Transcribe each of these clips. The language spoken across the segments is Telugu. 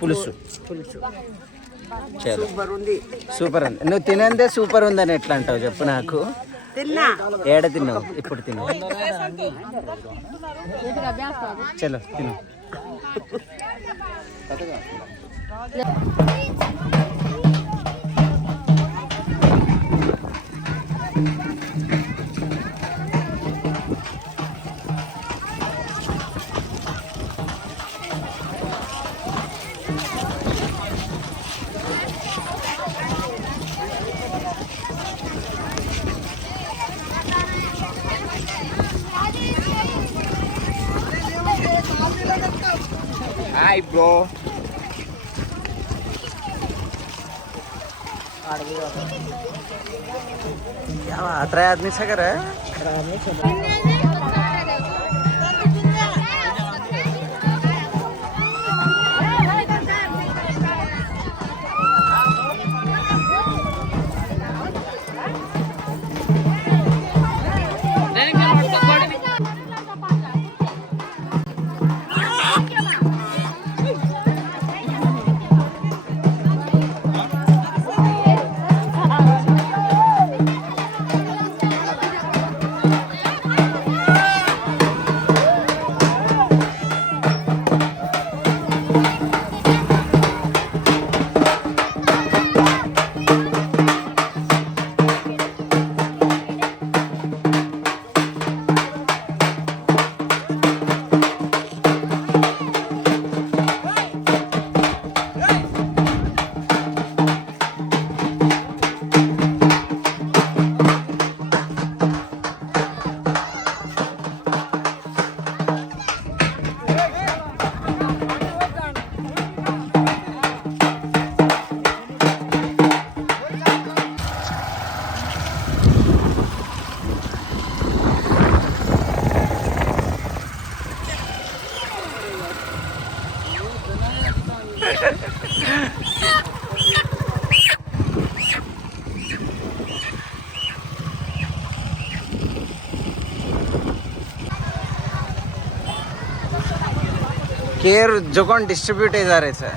పులుసు. సూపర్ ఉంది. సూపర్ ఉంది. నువ్వు తినందే సూపర్ ఉందని ఎట్లా అంటావు చెప్పు నాకు. ఏడ తిన్నావు? ఇప్పుడు తిను. చలో తిను. Hi bro. क्या अतरा आदमी से कर रहा है? केयर जो कौन डिस्ट्रीब्यूट जा रहे सर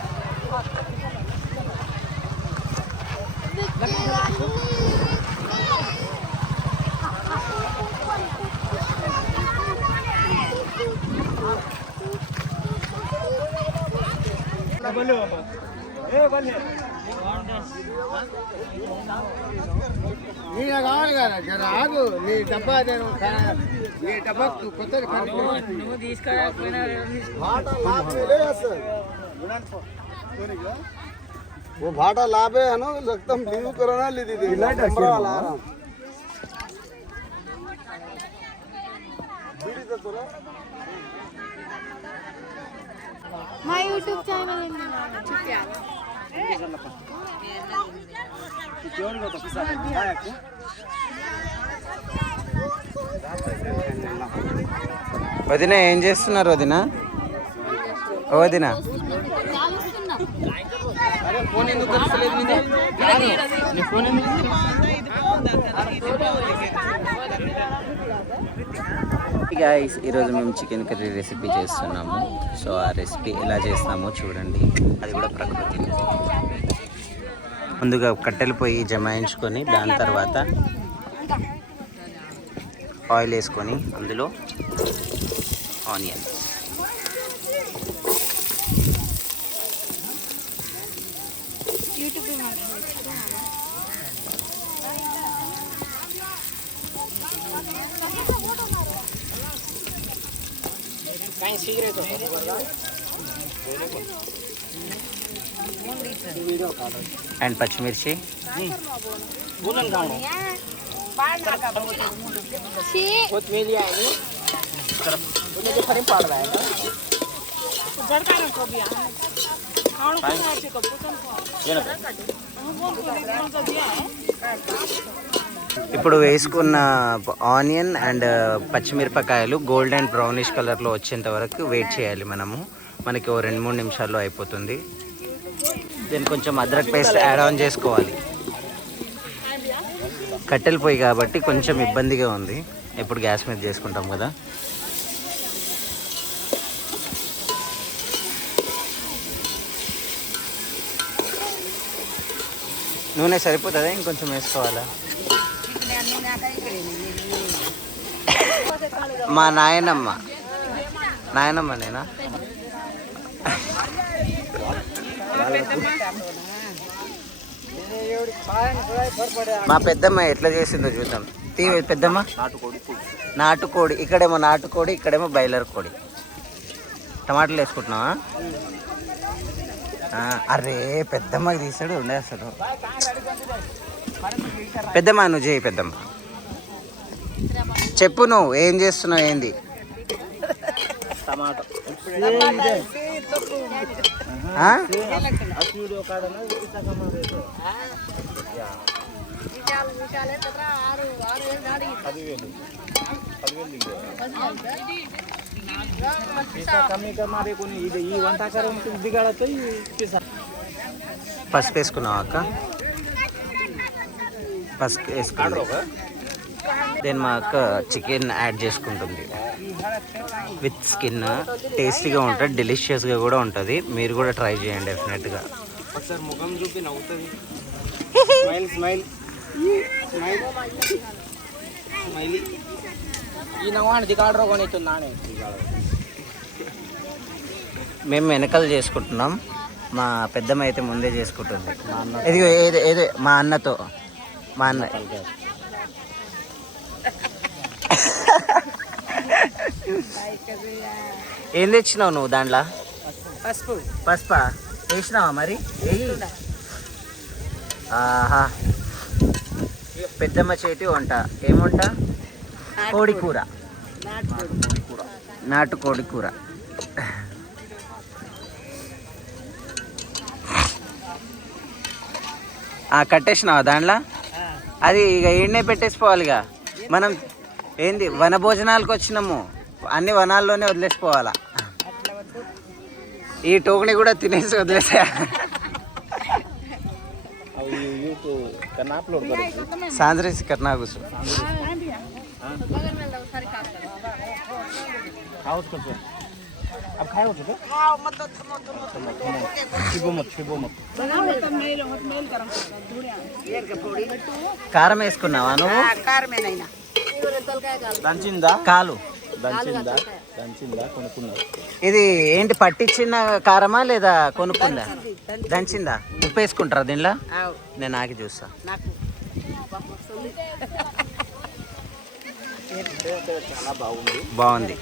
కావాలి కదా జర ఆగు. నీ డబ్బా నీ డబ్బా కొత్తది నువ్వు తీసుకురా. वो भाटा लाभे है ना लगता हम लीव करना ली दी మా యూట్యూబ్ ఛానల్ వదిన ఏం చేస్తున్నారు? వదిన వదిన గైస్ ఈరోజు మేము చికెన్ కర్రీ రెసిపీ చేస్తున్నాము. సో ఆ రెసిపీ ఎలా చేస్తామో చూడండి. అది కూడా ప్రకృతి. ముందుగా కట్టెలు పొయ్యి జమాయించుకొని దాని తర్వాత ఆయిల్ వేసుకొని అందులో ఆనియన్, అండ్ పచ్చిమిర్చి, ఇప్పుడు వేసుకున్న ఆనియన్ అండ్ పచ్చిమిరపకాయలు గోల్డెన్ బ్రౌనిష్ కలర్లో వచ్చేంత వరకు వెయిట్ చేయాలి మనము. మనకి ఓ 2-3 నిమిషాల్లో అయిపోతుంది. దీన్ని కొంచెం అద్రక్ పేస్ట్ యాడ్ ఆన్ చేసుకోవాలి. కట్టెల పొయ్యి కాబట్టి కొంచెం ఇబ్బందిగా ఉంది. ఎప్పుడు గ్యాస్ మీద చేసుకుంటాం కదా. నూనె సరిపోతుందా ఇంకొంచెం వేసుకోవాలా? మా నాయనమ్మ నేనా? మా పెద్దమ్మ ఎట్లా చేసిందో చూద్దాం. పెద్దమ్మ నాటుకోడి, ఇక్కడేమో నాటుకోడి, ఇక్కడేమో బాయిలర్ కోడి. టమాటాలు వేసుకుంటున్నావా? అరే పెద్దమ్మకి తీసాడు ఉండే అసలు. పెద్దమ్మ నువ్వు చేయి. పెద్దమ్మ చెప్పు, నువ్వు ఏం చేస్తున్నావు? ఏంది? టమాటో పసుపు వేసుకున్నావా అక్క? పసుపు వేసుకున్నావు. దెన్ మా అక్క చికెన్ యాడ్ చేసుకుంటుంది విత్ స్కిన్. టేస్టీగా ఉంటుంది, డెలిషియస్గా కూడా ఉంటుంది. మీరు కూడా ట్రై చేయండి డెఫినెట్గా. ఒకసారి ముఖం చూపి నవ్వుతుంది. Smile smile smile smile. ఈ నవ్వానికి కాడరో కొనిస్తున్నానే. మేము వెనకాల చేసుకుంటున్నాం, మా పెద్దమ్మ అయితే ముందే చేసుకుంటుంది. ఇదిగో ఏదో మా అన్నతో. మా అన్న ఏం తెచ్చినావు నువ్వు దాంట్లో? పసుపా వేసినావా మరి? ఆహా, పెద్దమ్మ చేతి వంట. ఏం వంట? కోడి కూర, నాటుకోడి కూర. కట్టేసినావా దాంట్లో? అది ఇక ఈడనే పెట్టేసిపోవాలి. ఇక మనం ఏంది వన భోజనాలకు వచ్చినాము, అన్ని వనాల్లోనే వదిలేసిపోవాలా. ఈ టోకని కూడా తినేసి వదిలేసా. सांद्रे से करना कुछ अब खाए होते కారం వేసుకున్నావా నువ్వు? దంచిందా కాలు? దంచిందా కొనుక్కున్నా? ఇది ఏంటి, పట్టించిన కారమా లేదా కొనుక్కుందా? దంచిందా? ఉప్పు వేసుకుంటారా దీనిలో? నేను ఆగి చూస్తా. బాగుంది.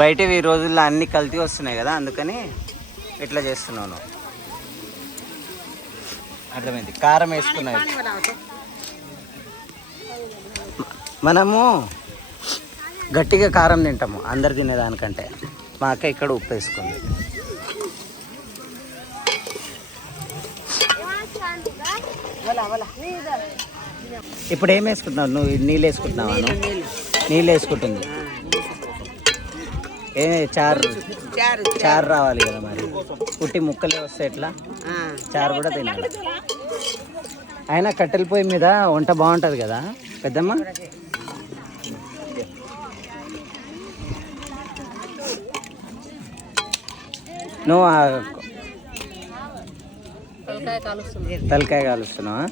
బయటవి ఈ రోజుల్లో అన్ని కల్తీ వస్తున్నాయి కదా, అందుకని ఇట్లా చేస్తున్నాను. అర్థమైంది. కారం వేసుకున్నది. మనము గట్టిగా కారం తింటాము అందరు తినేదానికంటే. మా అక్క ఇక్కడ ఉప్పు వేసుకుంది. ఇప్పుడు ఏం వేసుకుంటున్నావు నువ్వు? నీళ్ళు వేసుకుంటున్నావా? నీళ్ళు వేసుకుంటుంది. ఏ చారు రావాలి కదా మరి. పుట్టి ముక్కలే వస్తే ఎట్లా? చారు కూడా తినాలి. అయినా కట్టెల పొయ్యి మీద వంట బాగుంటుంది కదా పెద్దమ్మ. నువ్వు తలకాయ కాలుస్తున్నావా?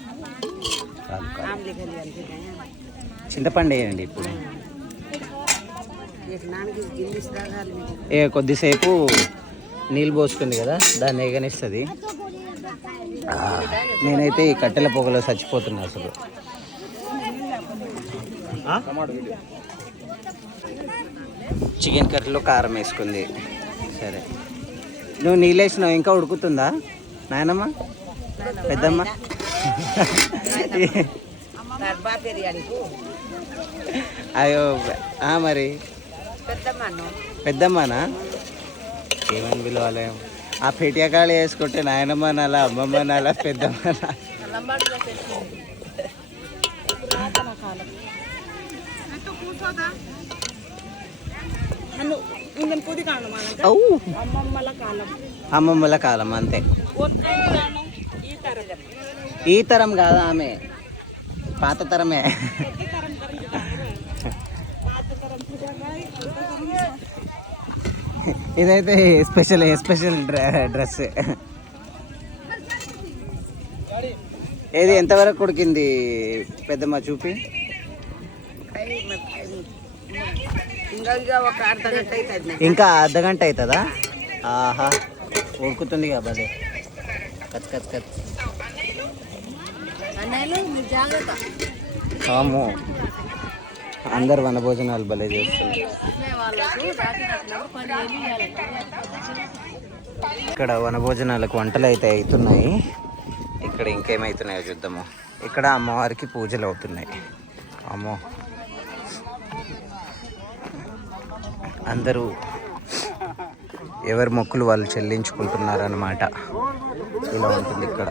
చింతపండు వేయండి ఇప్పుడు. కొద్దిసేపు నీళ్ళు పోసుకుంది కదా, దాన్ని ఎగనిస్తుంది. నేనైతే ఈ కట్టెల పొగలో చచ్చిపోతున్నా అసలు. చికెన్ కర్రీలో కారం వేసుకుంది. సరే, నువ్వు నీళ్ళు వేసినావు, ఇంకా ఉడుకుతుందా నాయనమ్మ? పెద్దమ్మ అయ్యో మరి పెద్దమ్మనా? ఏమని పిలవాలి? ఆ పెటియాకాళ్ళు వేసుకుంటే నాయనమ్మ నాలా, అమ్మమ్మ నాలా, పెద్దమ్మ అమ్మమ్మల కాలం అంతే. ఈ తరం కాదా ఆమె? పాత తరమే. ఇదైతే స్పెషల్ డ్రెస్. ఏది ఎంతవరకు ఉడికింది పెద్దమ్మ చూపి? ఇంకా అర్ధగంట అవుతుందా? ఆహా ఉడుకుతుంది కాబట్టి కచ్ కచ్ కచ్. అమ్మో అందరు వనభోజనాలు భలే చేస్తున్నారు. ఇక్కడ వనభోజనాలకు వంటలు అయితే అవుతున్నాయి. ఇక్కడ ఇంకేమవుతున్నాయో చూద్దాము. ఇక్కడ అమ్మవారికి పూజలు అవుతున్నాయి. అమ్మో అందరూ ఎవరి మొక్కులు వాళ్ళు చెల్లించుకుంటున్నారు అన్నమాట. ఇలా ఉంటుంది ఇక్కడ.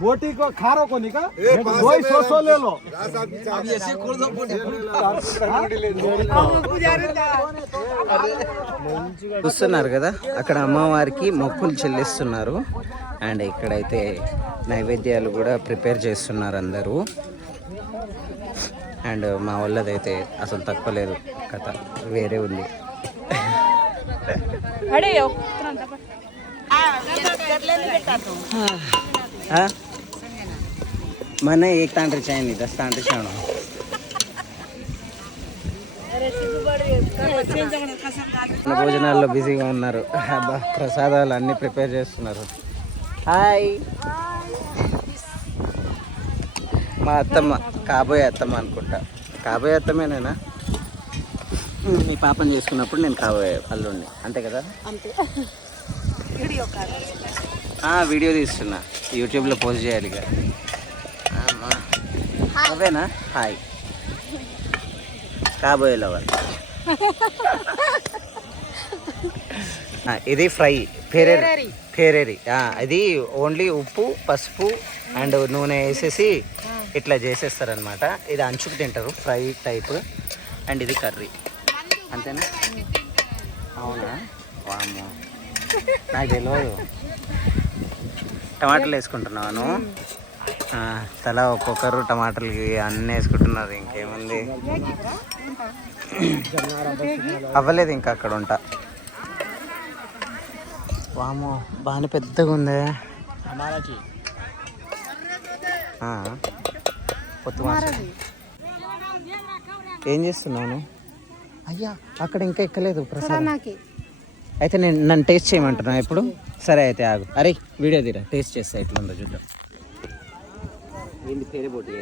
बोटी को खारो को निका दो ही सौ ले लो। చూస్తున్నారు కదా అక్కడ అమ్మవారికి మొక్కులు చెల్లిస్తున్నారు. అండ్ ఇక్కడైతే నైవేద్యాలు కూడా ప్రిపేర్ చేస్తున్నారు అందరూ. అండ్ మా వాళ్ళదైతే అసలు తక్కువ లేదు, కథ వేరే ఉంది. మన एक तांड्री चाहिए 10 तांड्री चावना. భోజనాల్లో బిజీగా ఉన్నారు. అబ్బా ప్రసాదాలు అన్నీ ప్రిపేర్ చేస్తున్నారు. హాయ్ మా అత్తమ్మ, కాబోయే అత్తమ్మ అనుకుంటా. కాబోయే అత్తమేనేనా? మీ పాపని చేసుకున్నప్పుడు నేను కాబోయే అల్లుడిని, అంతే కదా? వీడియో తీస్తున్నా, యూట్యూబ్లో పోస్ట్ చేయాలి ఇక. అవేనా? హాయ్ కాబోయే లవర్. ఇది ఫ్రై ఫేరేరి. ఇది ఓన్లీ ఉప్పు పసుపు అండ్ నూనె వేసేసి ఇట్లా చేసేస్తారనమాట. ఇది అంచుకు తింటారు, ఫ్రై టైప్. అండ్ ఇది కర్రీ, అంతేనా? అవునా? వామ్మో నాకు తెలియదు. టమాటాలు వేసుకుంటున్నాను. తలా ఒక్కొక్కరు టమాటాలకి అన్నీ వేసుకుంటున్నారు. ఇంకేముంది, అవ్వలేదు ఇంకా. అక్కడ ఉంటా. వామో బాగానే పెద్దగా ఉంది. కొత్త ఏం చేస్తున్నాను? అయ్యా అక్కడ ఇంకా ఎక్కలేదు ప్రసాదం. అయితే నన్ను టేస్ట్ చేయమంటున్నా ఇప్పుడు. సరే అయితే ఆగు. అరే వీడియో తీరా, టేస్ట్ చేస్తా ఎట్లుందో చూద్దాం. ఏంది పేరే పోటీ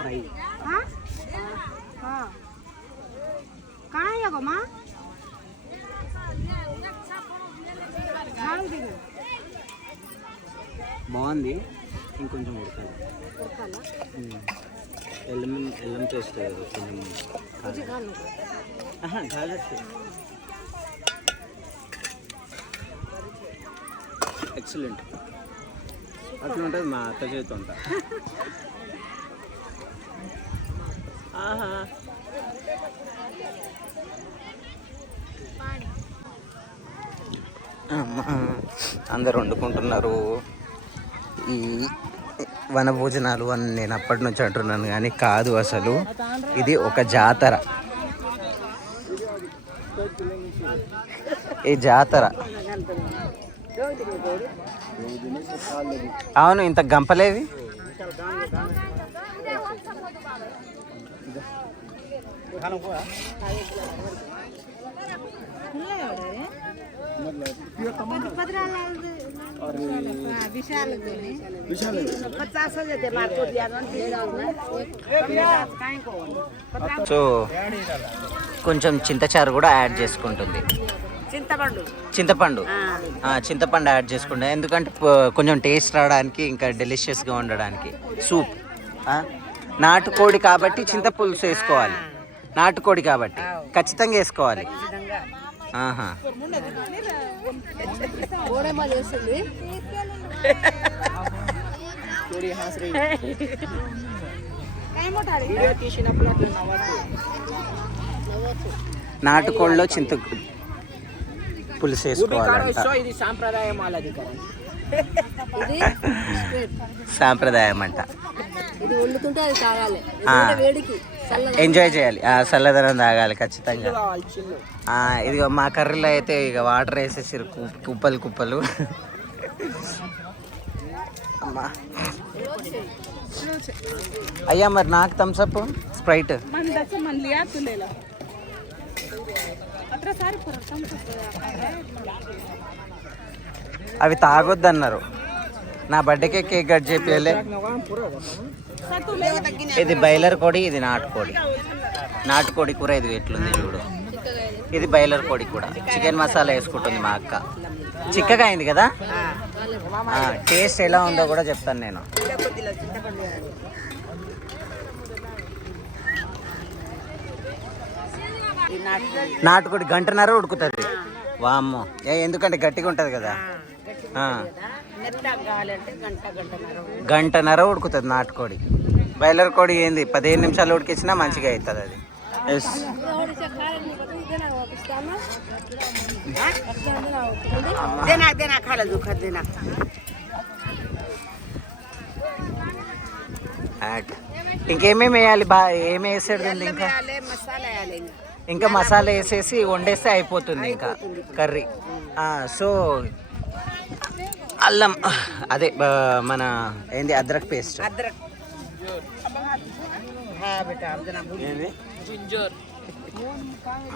ఫ్రై. బాగుంది, ఇంకొంచెం ఉడకాలి. ఎల్లం పేస్ట్ కొంచెం కాలట్టు. ఎక్సలెంట్. అట్లా ఉంటుంది మా అత్త చేతి ఉంటా. ఆహా అందరు వండుకుంటున్నారు. ఈ వనభోజనాలు అని నేను అప్పటి నుంచి అంటున్నాను కానీ కాదు, అసలు ఇది ఒక జాతర. ఈ జాతర అవును. ఇంత గంపలేవి. సో కొంచెం చింతచారు కూడా యాడ్ చేసుకుంటుంది. చింతపండు యాడ్ చేసుకుంటా, ఎందుకంటే కొంచెం టేస్ట్ రావడానికి, ఇంకా డెలిషియస్గా ఉండడానికి. సూప్ నాటుకోడి కాబట్టి చింతపులుసు వేసుకోవాలి. నాటుకోడి కాబట్టి ఖచ్చితంగా వేసుకోవాలి. ఆహా నాటుకోడిలో పులుసు వేసుకోవాలంట. ఇది సాంప్రదాయం వాళ్ళది కదా. సాంప్రదాయం అంట. ఇది వండుకుంటే అది తాగాలి, వేడికి ఎంజాయ్ చేయాలి, చల్లదనం తాగాలి ఖచ్చితంగా. కావాలి చిల్లు. ఇదిగో మా కర్రీలో అయితే ఇక వాటర్ వేసేసారు కుప్పలు కుప్పలు. అమ్మా అయ్యా మరి నాకు థమ్స్అప్ స్ప్రైట్ అవి తాగొద్దన్నారు. నా బర్త్డేకే కేక్ కట్ చేపియలే. ఇది బాయిలర్ కోడి, ఇది నాటుకోడి. నాటుకోడి కూర ఇది ఎట్లుంది చూడు. ఇది బాయిలర్ కోడి కూడా. చికెన్ మసాలా వేసుకుంటుంది మా అక్క. చిక్కగా అయింది కదా. టేస్ట్ ఎలా ఉందో కూడా చెప్తాను నేను. నాటుకోడి గంటన్నర ఉడుకుతుంది. వామ్మో, ఎందుకంటే గట్టిగా ఉంటుంది కదా. గంటన్నర ఉడుకుతుంది నాటుకోడి. బాయిలర్ కోడి ఏంది 15 నిమిషాలు ఉడికించినా మంచిగా అవుతుంది అది. ఇంకేమేమి వేయాలి? ఏమి వేసాడు ఇంకా? ఇంకా మసాలా వేసేసి వండేస్తే అయిపోతుంది ఇంకా కర్రీ. సో అల్లం, అదే మన ఏంది అద్రక్ పేస్ట్.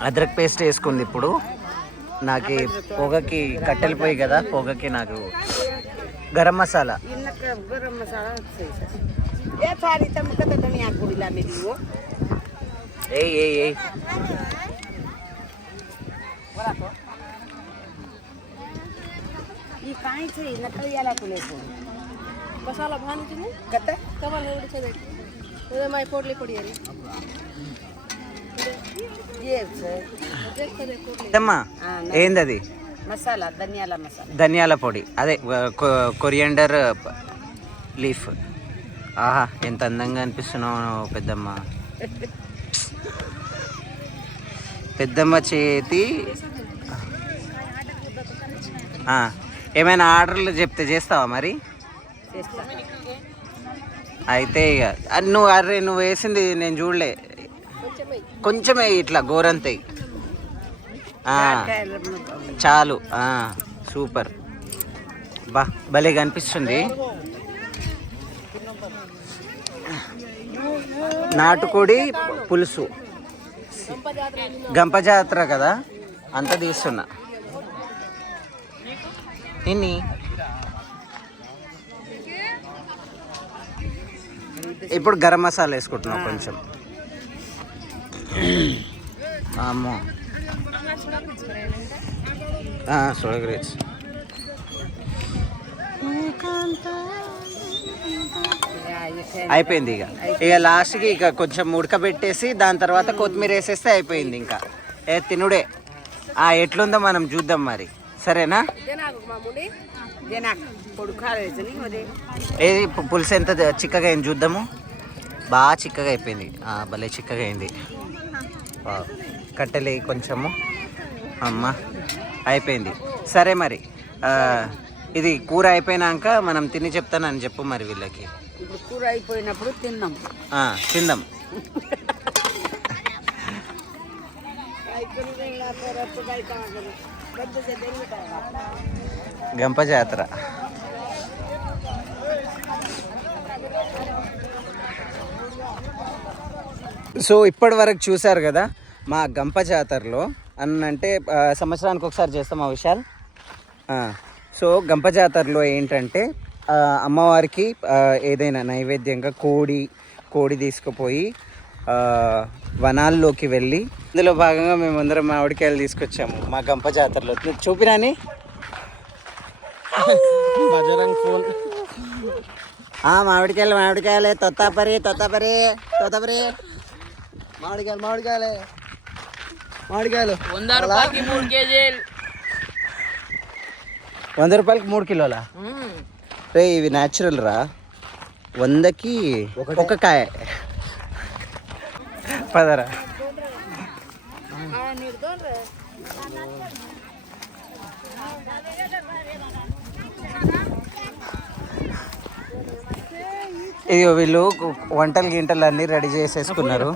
అద్రక్ పేస్ట్ వేసుకుంది ఇప్పుడు. నాకు పొగకి కట్టెలు పోయి కదా, పొగకి నాకు గరం మసాలా. ఏ मसाला भान तुम्ही कत्ता कमाल एवढं सगळं उद्या माय फोडली पडी आहे అమ్మా ఏంది అది? మసాలా, మసాలా, ధనియాల పొడి. అదే కొరియండర్ లీఫ్. ఆహా, ఎంత అందంగా అనిపిస్తున్నావు పెద్దమ్మ. పెద్దమ్మ చేతి. ఏమైనా ఆర్డర్లు చెప్తే చేస్తావా మరి? అయితే ఇక నువ్వు వేసింది నేను చూడలే. కొంచెమే ఇట్లా గోరంతయి చాలు. సూపర్, బా భలే కనిపిస్తుంది. నాటుకోడి పులుసు. గంప జాతర కదా, అంత తీస్తున్నా. ఇన్ని ఇప్పుడు గరం మసాలా వేసుకుంటున్నాం కొంచెం. అమ్మో, సోడగ్రేట్స్. అయిపోయింది. ఇక లాస్ట్కి ఇక కొంచెం ఉడకబెట్టేసి దాని తర్వాత కొత్తిమీర వేసేస్తే అయిపోయింది. ఇంకా తినుడే. ఎట్లుందో మనం చూద్దాం మరి, సరేనా? ఏది పులుసు ఎంత చిక్కగా అయింది చూద్దాము. బాగా చిక్కగా అయిపోయింది, భలే చిక్కగా అయింది. కట్టెలు కొంచెము. అమ్మ, అయిపోయింది. సరే మరి ఇది కూర అయిపోయినాక మనం తిని చెప్తానని చెప్పు మరి వీళ్ళకి. ఇప్పుడు కూర అయిపోయినప్పుడు తిందాం. గంప జాతర. సో ఇప్పటి వరకు చూసారు కదా మా గంప జాతరలో. అంటే సంవత్సరానికి ఒకసారి చేస్తాం ఆ విషయాలు. సో గంప జాతరలో ఏంటంటే అమ్మవారికి ఏదైనా నైవేద్యంగా కోడి తీసుకుపోయి వనాల్లోకి వెళ్ళి, ఇందులో భాగంగా మేమందరం మామిడికాయలు తీసుకొచ్చాము మా గంప జాతరలో. చూపిరాని మామిడికాయలే తొత్తాపరి మామిడికాయలు 100 రూపాయలకి 3 కేజీలు. 100 రూపాయలకి 3 కిలోలా? రే ఇవి న్యాచురల్ రా. 100కి ఒక కాయ. పదరా. ఇదిగో వీళ్ళు వంటలు గింటలు అన్నీ రెడీ చేసేసుకున్నారు.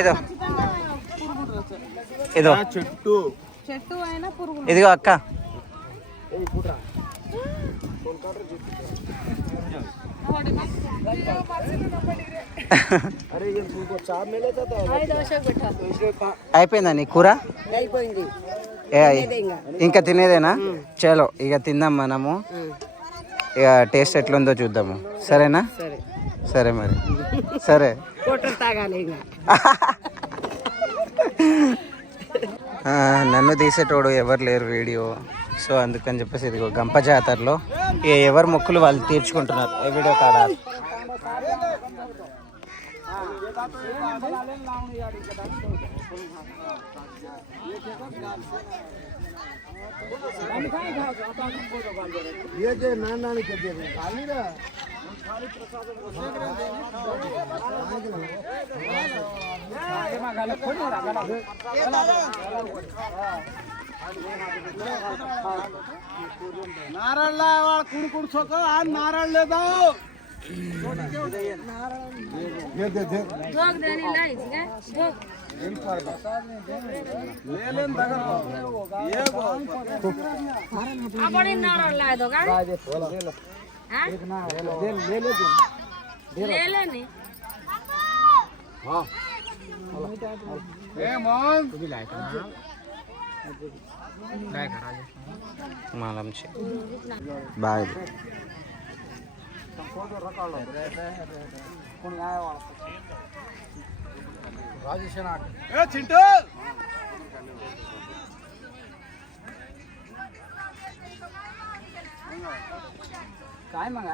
ఏదో ఏదో చెట్టు చెట్టు అయినా పురుగు ఇదిగో అక్క, అయిపోయిందా నీ కూర? అయిపోయింది. ఇంకా తినేదేనా? చలో ఇక తిందాం మనము. ఇక టేస్ట్ ఎట్లుందో చూద్దాము. సరేనా? సరే మరి. సరే. తాగాలి ఇంకా. నన్ను తీసేటోడు ఎవరు లేరు వీడియో, సో అందుకని చెప్పేసి ఇదిగో గంప జాతరలో ఎవరు మొక్కులు వాళ్ళు తీర్చుకుంటున్నారు ఈ వీడియో కాడ. नारळ कुण कुण सोक आज नारळ ले जाओ जोग देनी लाईच काय जोग लेलेन दगड ये आपण नारळ लाय दो काय हां ले ले नी हां ए मग మాలంచి బాగా ए चिंटू काय मग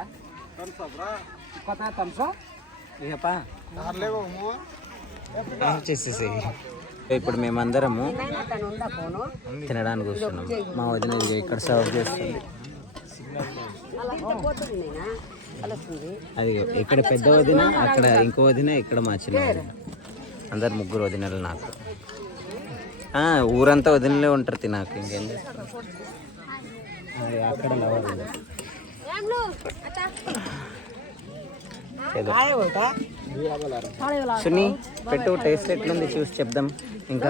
कथा तमसा ఇకపా नारले गो मो చేసేసి ఇప్పుడు మేమందరము తినడానికి వస్తున్నాం. మా వదిన ఇదిగో ఇక్కడ సర్వ్ చేస్తుంది. అది ఇక్కడ పెద్ద వదిన, అక్కడ ఇంకో వదిన, ఇక్కడ మా చిన్న వదిన. అందరు ముగ్గురు వదినలు నాకు. ఊరంతా వదినలే ఉంటారు నాకు. ఇంకేం చేస్తారు? అది అక్కడ లవర్ ఉంది. సునీ పెట్టు, టేస్ట్ ఎట్లుంది చూసి చెప్దాం. ఇంకా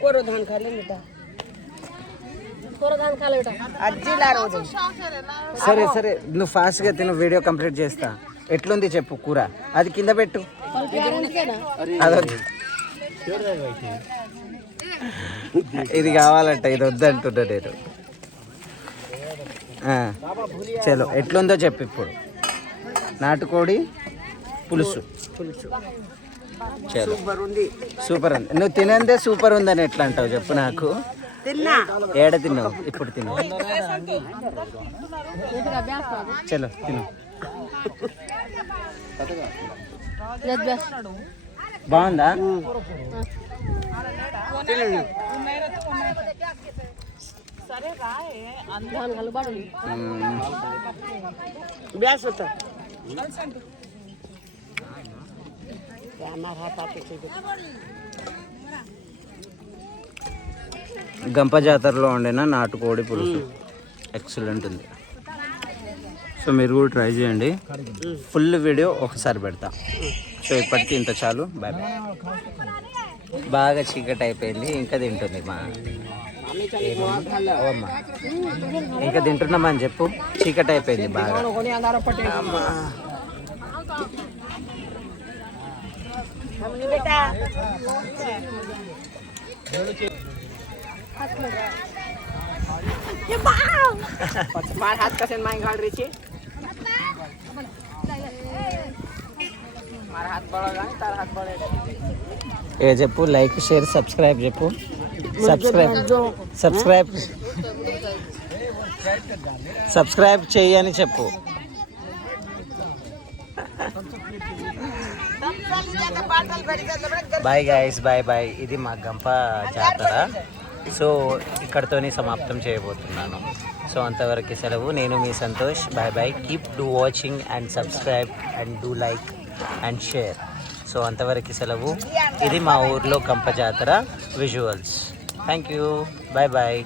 कोरो धान खा ले बेटा, कोरो धान खा ले बेटा. అజ్జి లా రోజు సరే సరే, నువ్వు ఫాస్ట్గా తిను, వీడియో కంప్లీట్ చేస్తా. ఎట్లుంది చెప్పు కూర. అది కింద పెట్టు. అదొద్దు, ఇది కావాలంట, ఇది వద్దంటున్నా నేను. చలో ఎట్లుందో చెప్పు ఇప్పుడు. నాటుకోడి పులుసు. చలో సూపర్ ఉంది. నువ్వు తినందే సూపర్ ఉందని ఎట్లా అంటావు చెప్పు నాకు. తిన్నా ఏడ తిన్నావు? ఇప్పుడు తిను. చలో తిను. బాగుందా? ब्यास होता గంప జాతరలో వండిన నాటుకోడి పులుసు ఎక్సలెంట్ ఉంది. సో మీరు కూడా ట్రై చేయండి. ఫుల్ వీడియో ఒకసారి పెడతా. సో ఇప్పటికీ ఇంత చాలు. Bye bye. బాగా చీకటి అయిపోయింది. ఇంకా తింటుంది మా అమ్మా. ఇంకా తింటున్నామా అని చెప్పు. చీకటి అయిపోయింది బాగా. मार हात कसे माय घाल रे मार हात बळगा तार हात बळे ఏ చెప్పు. లైక్ షేర్ సబ్స్క్రైబ్ చెప్పు. సబ్స్క్రైబ్ చేయని చెప్పు. Bye guys, bye bye. ఇది మా గంప జాతర. సో ఇక్కడతోనే సమాప్తం చేయబోతున్నాను. సో అంతవరకు సెలవు. నేను మీ Santosh. Bye bye. Keep do watching and subscribe and do like and share. So అంతవరకు సెలవు. ఇది మా ఊర్లో కంప జాతర visuals. Thank you. Bye bye.